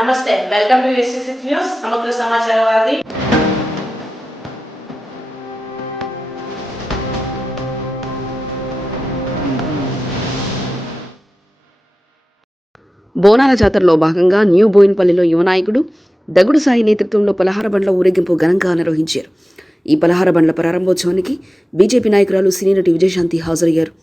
నమస్తే, welcome to SC news సమగ్ర సమాచారవాది. బోనాల జాతరలో భాగంగా న్యూ బోయిన్పల్లిలో యువ నాయకుడు దగుడు సాయి నేతృత్వంలో పలహార బండ్ల ఊరేగింపు ఘనంగా నిర్వహించారు. ఈ పలహార బండ్ల ప్రారంభోత్సవానికి బీజేపీ నాయకురాలు సినీ నటి విజయశాంతి హాజరయ్యారు.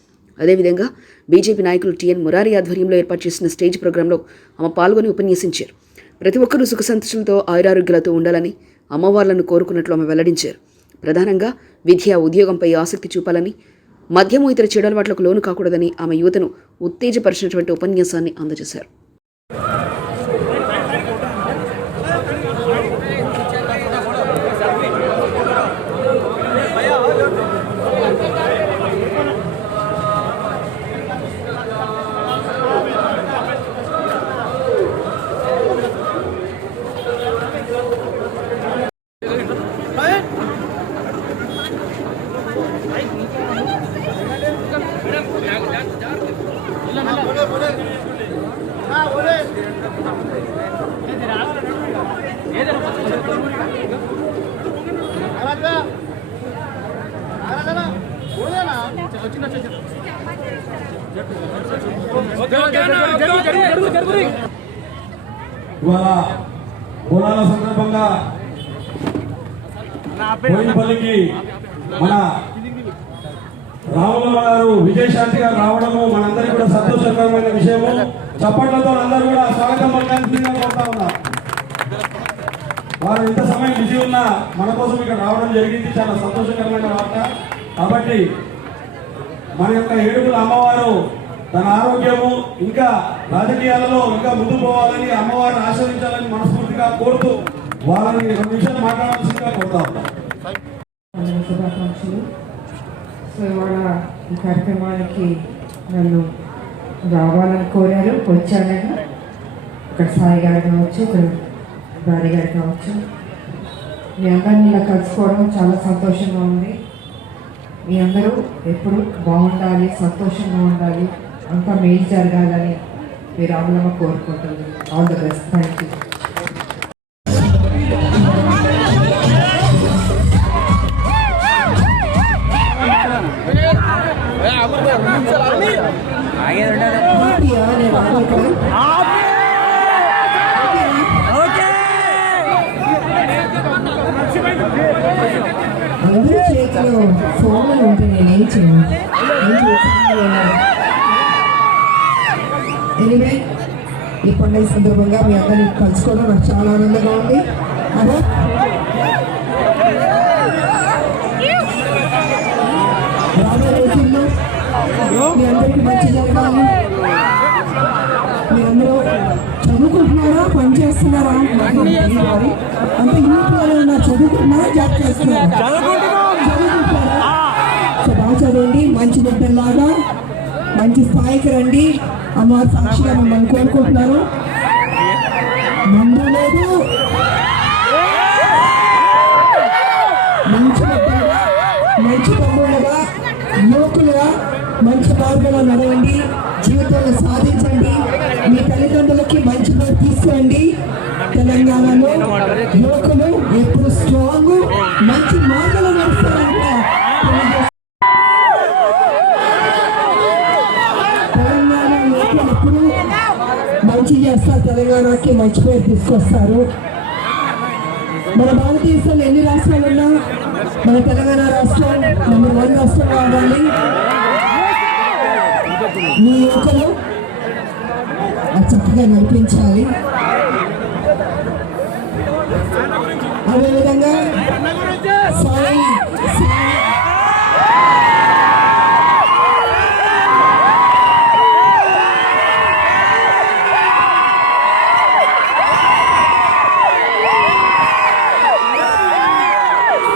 అదేవిధంగా బీజేపీ నాయకులు టిఎన్ మురారి ఆధ్వర్యంలో ఏర్పాటు చేసిన స్టేజ్ ప్రోగ్రాంలో ఆమె పాల్గొని ఉపన్యసించారు. ప్రతి ఒక్కరూ సుఖ సంతోషాలతో ఆయురారోగ్యాలతో ఉండాలని అమ్మవార్లను కోరుకున్నట్లు ఆమె వెల్లడించారు. ప్రధానంగా విద్య, ఉద్యోగంపై ఆసక్తి చూపాలని, మద్యము ఇతర చెడు అలవాట్లకు లోను కాకూడదని ఆమె యువతను ఉత్తేజపరిచినటువంటి ఉపన్యాసాన్ని అందజేశారు. ఇవాళ బోనాల సందర్భంగా బోయినపల్లికి మన రాముల గారు విజయశాంతి గారు రావడము మనందరికీ కూడా సంతోషకరమైన విషయము. చప్పట్లతో అందరూ కూడా స్వాగతం పలకాల్సిందిగా కోరుతా ఉన్నారు. వారు ఎంత సమయం బిజీ ఉన్నా మన కోసం ఇక్కడ రావడం జరిగింది, చాలా సంతోషకరమైన వార్త. కాబట్టి మన యొక్క ఏడుగుల అమ్మవారు తన ఆరోగ్యము ఇంకా రాజకీయాలలో ఇంకా ముందు పోవాలని, అమ్మవారిని ఆశీర్వదించాలని మనస్ఫూర్తిగా కోరుతూ వాళ్ళని 2 నిమిషాలు మాట్లాడాల్సిందిగా కోరుతా ఉన్నాం. శుభాకాంక్షలు. సో ఇవాళ ఈ కార్యక్రమానికి నన్ను రావాలని కోరారు, వచ్చాను నేను. ఇక్కడ సాయి గారు కావచ్చు, ఇక్కడ భార్య గారు కావచ్చు, మీ అందరినీ ఇలా కలుసుకోవడం చాలా సంతోషంగా ఉంది. మీ అందరూ ఎప్పుడు బాగుండాలి, సంతోషంగా ఉండాలి, అంతా మేలు జరగాలని మీ రాములమ్మ కోరుకుంటుంది. All the best. Thank you. అందరి చేతిలో ఫోన్లు ఉంటే నేనేం చేయను. ఎనివే, ఈ పండుగ సందర్భంగా మీ అందరినీ కలుసుకోవడం నాకు చాలా ఆనందంగా ఉంది. అదే రాబోయే రోజుల్లో మీ అందరికీ మంచి జరగాలి. మీరందరూ చదువుకుంటున్నారా, పని చేస్తున్నారా? అంటే ఇంట్లో చదువుకుంటున్నారా, జాబ్ చేస్తున్నారా? చదువుకుంటున్నారా? సో బాగా చదవండి, మంచి బిడ్డల్లాగా మంచి స్థాయికి రండి. అమ్మవారి సాక్షిగా మిమ్మల్ని కోరుకుంటున్నారు. ముందు లేదు, మంచి బిడ్డలుగా, మంచి తమ్ముళ్ళుగా, యువకులుగా మంచి మార్గంలో నడవండి, జీవితంలో సాధించండి, మీ తల్లిదండ్రులకి మంచి పేరు తీసుకురండి. తెలంగాణలో యువకులు ఎప్పుడు స్ట్రాంగ్, మంచి మార్గంలో నడుస్తారంట. తెలంగాణ యువకులు ఎప్పుడు మంచి చేస్తారు, తెలంగాణకి మంచి పేరు తీసుకొస్తారు. మన భారతదేశంలో ఎన్ని రాష్ట్రాలు ఉన్నా మన తెలంగాణ రాష్ట్రం నెంబర్ 1 రాష్ట్రంగా ఉండాలి. మీ యువకులు చక్కగా నడిపించాలి. అదేవిధంగా సాయి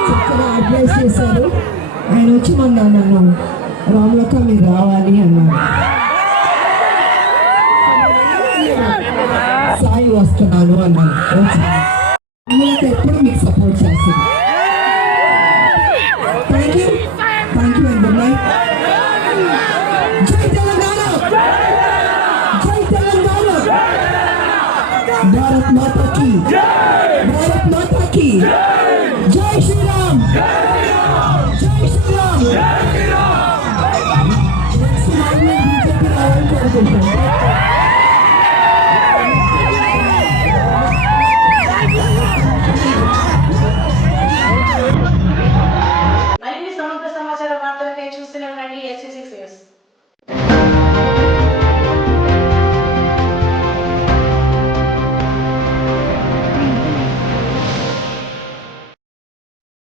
చక్కగా అడ్వైస్ చేశారు. ఆయన వచ్చి నన్ను రాములక్క మీరు రావాలి అన్నారు. సాయి వస్తున్నాను అన్నాను. ఎప్పుడు మీకు సపోర్ట్ చేస్తుంది. Thank you and good night. జై తెలంగాణ, జై తెలంగాణ. భారత్ మాతాకి భారత్ మాతాకి జై శ్రీరామ్ జై శ్రీరామ్